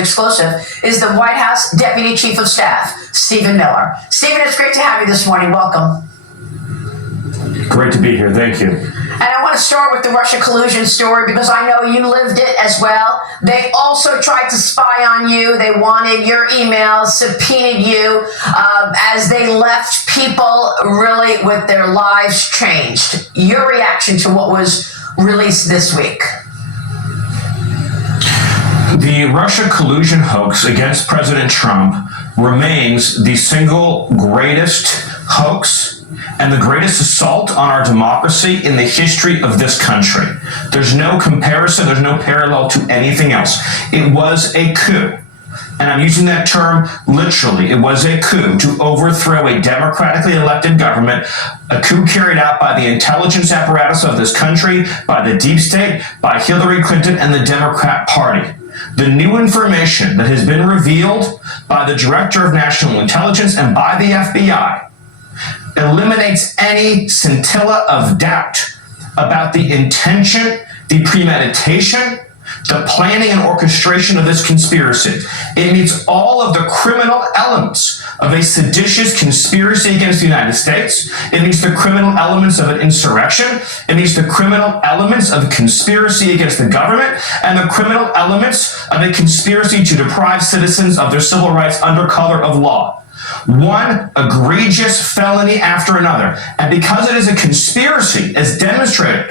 Exclusive is the White House Deputy Chief of Staff, Stephen Miller. Stephen, it's great to have you this morning. Welcome. Great to be here. Thank you. And I want to start with the Russia collusion story because I know you lived it as well. They also tried to spy on you. They wanted your emails, subpoenaed you as they left people really with their lives changed. Your reaction to what was released this week? The Russia collusion hoax against President Trump remains the single greatest hoax and the greatest assault on our democracy in the history of this country. There's no comparison, there's no parallel to anything else. It was a coup. And I'm using that term literally. It was a coup to overthrow a democratically elected government, a coup carried out by the intelligence apparatus of this country, by the deep state, by Hilary Clinton and the Democrat Party. The new information that has been revealed by the Director of National Intelligence and by the FBI eliminates any scintilla of doubt about the intention, the premeditation, the planning and orchestration of this conspiracy. It meets all of the criminal elements of a seditious conspiracy against the United States. It meets the criminal elements of an insurrection. It meets the criminal elements of a conspiracy against the government and the criminal elements of a conspiracy to deprive citizens of their civil rights under color of law. One egregious felony after another. And because it is a conspiracy, as demonstrated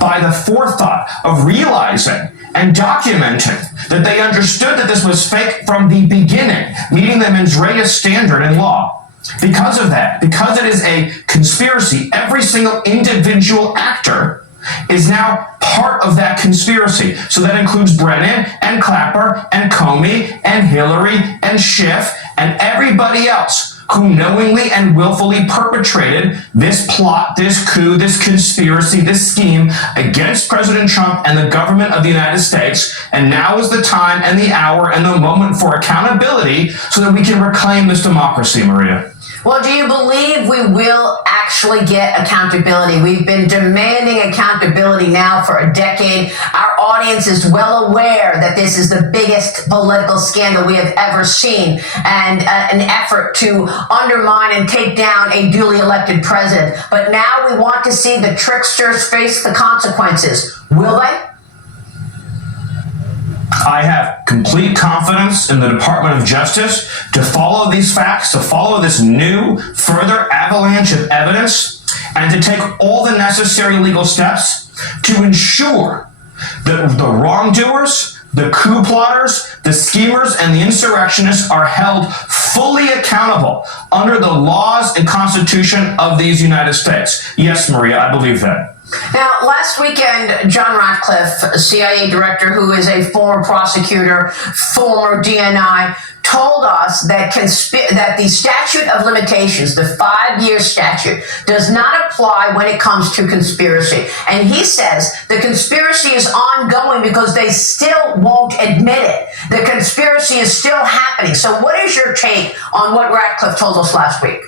by the forethought of realizing and documenting that they understood that this was fake from the beginning, meeting the mens rea standard in law. Because of that, because it is a conspiracy, every single individual actor is now part of that conspiracy. So that includes Brennan and Clapper and Comey and Hilary and Schiff and everybody else who knowingly and willfully perpetrated this plot, this coup, this conspiracy, this scheme against President Trump and the government of the United States. And now is the time and the hour and the moment for accountability so that we can reclaim this democracy, Maria. Well, do you believe we will actually get accountability? We've been demanding accountability now for a decade. Our audience is well aware that this is the biggest political scandal we have ever seen and an effort to undermine and take down a duly elected president. But now we want to see the tricksters face the consequences. Will they? I have complete confidence in the Department of Justice to follow these facts, to follow this new, further avalanche of evidence, and to take all the necessary legal steps to ensure that the wrongdoers, the coup plotters, the schemers, and the insurrectionists are held fully accountable under the laws and Constitution of these United States. Yes, Maria, I believe that. Now, last weekend, John Ratcliffe, a CIA director who is a former prosecutor, former DNI, told us that that the statute of limitations, the 5-year statute, does not apply when it comes to conspiracy. And he says the conspiracy is ongoing because they still won't admit it. The conspiracy is still happening. So what is your take on what Ratcliffe told us last week?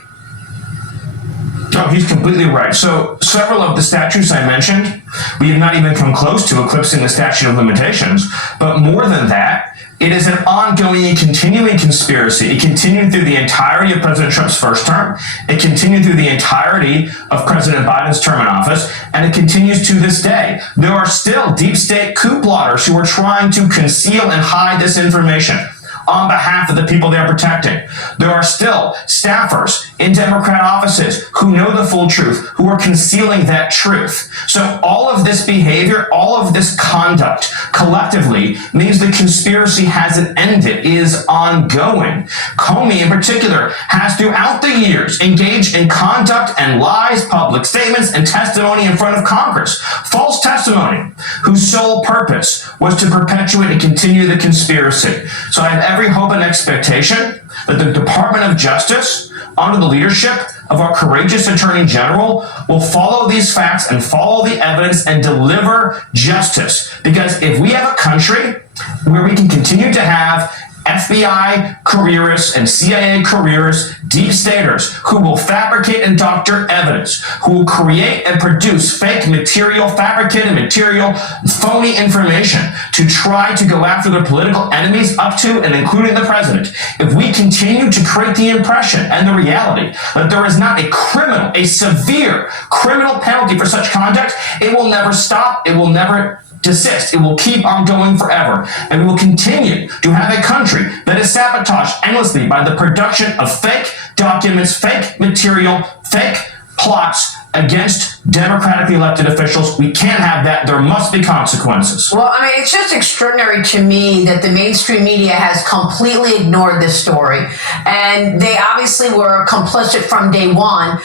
No, he's completely right. So several of the statutes I mentioned, we have not even come close to eclipsing the statute of limitations. But more than that, it is an ongoing and continuing conspiracy. It continued through the entirety of President Trump's first term. It continued through the entirety of President Biden's term in office, and it continues to this day. There are still deep state coup plotters who are trying to conceal and hide this information on behalf of the people they're protecting. There are still staffers in Democrat offices who know the full truth, who are concealing that truth. So all of this behavior, all of this conduct collectively means the conspiracy hasn't ended, is ongoing. Comey in particular has throughout the years engaged in conduct and lies, public statements, and testimony in front of Congress. False testimony whose sole purpose was to perpetuate and continue the conspiracy. So I have every hope and expectation that the Department of Justice, under the leadership of our courageous Attorney General, will follow these facts and follow the evidence and deliver justice. Because if we have a country where we can continue to have FBI careerists and CIA careerists, deep staters, who will fabricate and doctor evidence, who will create and produce fake material, fabricated material, phony information to try to go after their political enemies, up to and including the president. If we continue to create the impression and the reality that there is not a severe criminal penalty for such conduct, it will never stop. It will never desist. It will keep on going forever. And we will continue to have a country that is sabotaged endlessly by the production of fake documents, fake material, fake plots against democratically elected officials. We can't have that. There must be consequences. Well, I mean, it's just extraordinary to me that the mainstream media has completely ignored this story. And they obviously were complicit from day one,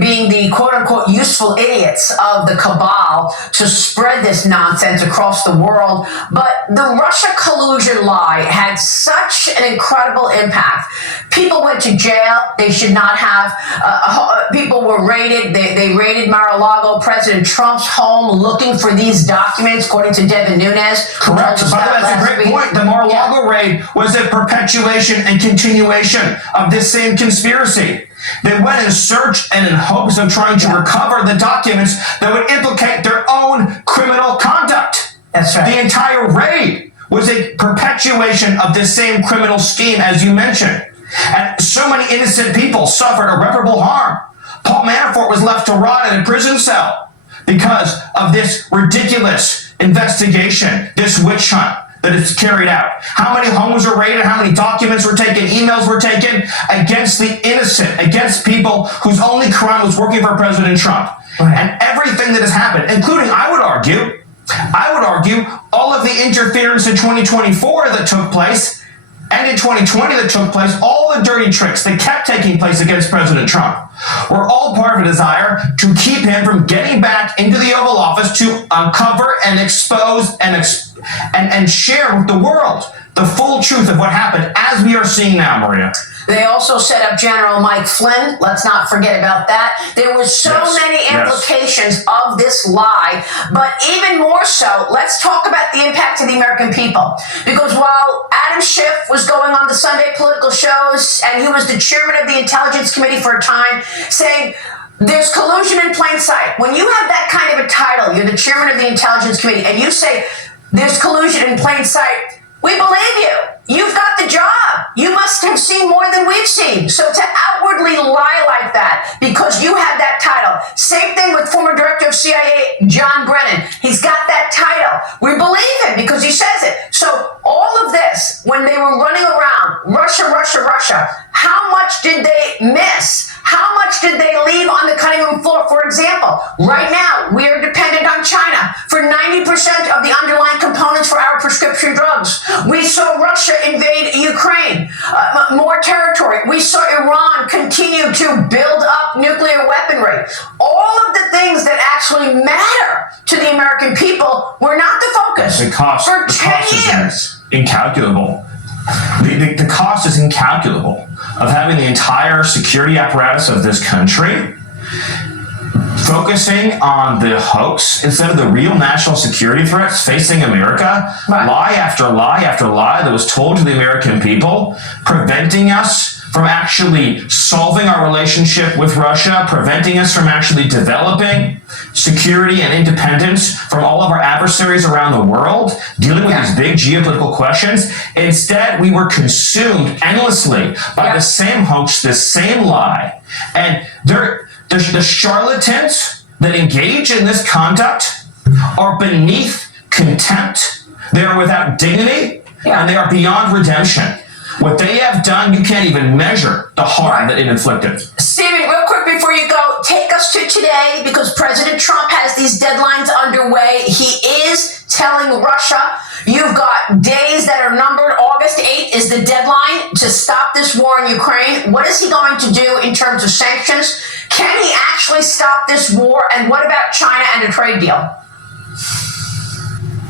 being the quote-unquote useful idiots of the cabal to spread this nonsense across the world. But the Russia collusion lie had such an incredible impact. People went to jail. They should not have. People were raided. They raided Mar-a-Lago, President Trump's home, looking for these documents, according to Devin Nunes. Correct. By the way, that's a great point. The Mar-a-Lago raid was a perpetuation and continuation of this same conspiracy. They went in search and in hopes of trying to recover the documents that would implicate their own criminal conduct. That's right. The entire raid was a perpetuation of this same criminal scheme, as you mentioned. And so many innocent people suffered irreparable harm. Paul Manafort was left to rot in a prison cell because of this ridiculous investigation, this witch hunt that is carried out. How many homes were raided? How many documents were taken? Emails were taken against the innocent, against people whose only crime was working for President Trump. Right. And everything that has happened, including, I would argue, all of the interference in 2024 that took place and in 2020 that took place, all the dirty tricks that kept taking place against President Trump were all part of a desire to keep him from getting back into the Oval Office to uncover and expose and share with the world the full truth of what happened, as we are seeing now, Maria. They also set up General Mike Flynn. Let's not forget about that. There were so many implications of this lie, but even more so, let's talk about the impact to the American people. Because while Adam Schiff was going on the Sunday political shows, and he was the chairman of the Intelligence Committee for a time, saying, there's collusion in plain sight. When you have that kind of a title, you're the chairman of the Intelligence Committee, and you say, there's collusion in plain sight, we believe you. You've got the job. You must have seen more than we've seen. So to outwardly lie like that because you have that title. Same thing with former director of CIA, John Brennan. He's got that title. We believe him because he says it. So all of this, when they were running around, Russia, how much did they miss? How much did they leave on the cutting room floor? For example, right now, we are dependent on China for 90% of the underlying components for our prescription drugs. We saw Russia invade Ukraine, more territory. We saw Iran continue to build up nuclear weaponry. All of the things that actually matter to the American people were not the focus for 10 years. Is incalculable. The cost is incalculable of having the entire security apparatus of this country focusing on the hoax instead of the real national security threats facing America. Right. Lie after lie after lie that was told to the American people, preventing us from actually solving our relationship with Russia, preventing us from actually developing security and independence from all of our adversaries around the world, dealing with these big geopolitical questions. Instead, we were consumed endlessly by the same hoax, the same lie. And the charlatans that engage in this conduct are beneath contempt. They are without dignity, and they are beyond redemption. What they have done, you can't even measure the harm that it inflicted. Stephen, real quick before you go, take us to today, because President Trump has these deadlines underway. He is telling Russia, you've got days that are numbered. August 8th is the deadline to stop this war in Ukraine. What is he going to do in terms of sanctions? Can he actually stop this war? And what about China and a trade deal?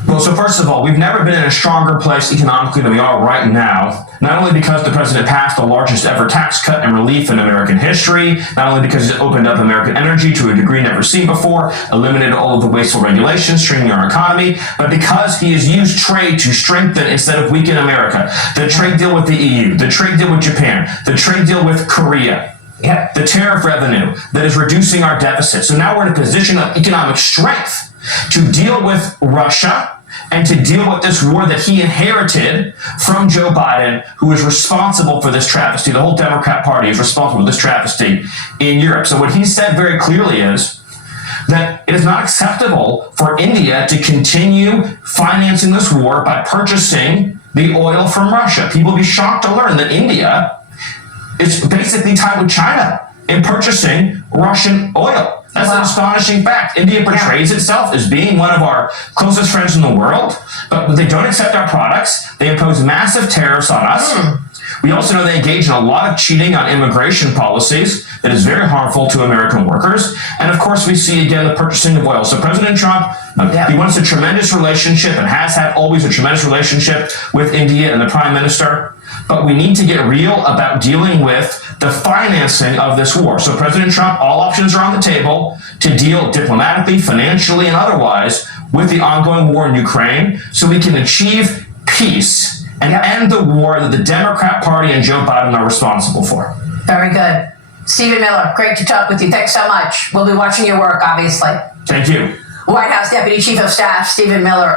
Well, Well, so first of all, we've never been in a stronger place economically than we are right now. Not only because the president passed the largest ever tax cut and relief in American history, not only because he's opened up American energy to a degree never seen before, eliminated all of the wasteful regulations, straining our economy, but because he has used trade to strengthen instead of weaken America. The trade deal with the EU, the trade deal with Japan, the trade deal with Korea. Yep. The tariff revenue that is reducing our deficit. So now we're in a position of economic strength to deal with Russia and to deal with this war that he inherited from Joe Biden, who is responsible for this travesty. The whole Democrat Party is responsible for this travesty in Europe. So what he said very clearly is that it is not acceptable for India to continue financing this war by purchasing the oil from Russia. People will be shocked to learn that India is basically tied with China in purchasing Russian oil. That's an astonishing fact. India portrays itself as being one of our closest friends in the world, but they don't accept our products. They impose massive tariffs on us. We also know they engage in a lot of cheating on immigration policies that is very harmful to American workers. And of course, we see again the purchasing of oil. So President Trump, he wants a tremendous relationship and has had always a tremendous relationship with India and the Prime Minister. But we need to get real about dealing with the financing of this war. So President Trump, all options are on the table to deal diplomatically, financially, and otherwise with the ongoing war in Ukraine so we can achieve peace and end the war that the Democrat Party and Joe Biden are responsible for. Very good. Stephen Miller, great to talk with you. Thanks so much. We'll be watching your work, obviously. Thank you. White House Deputy Chief of Staff Stephen Miller.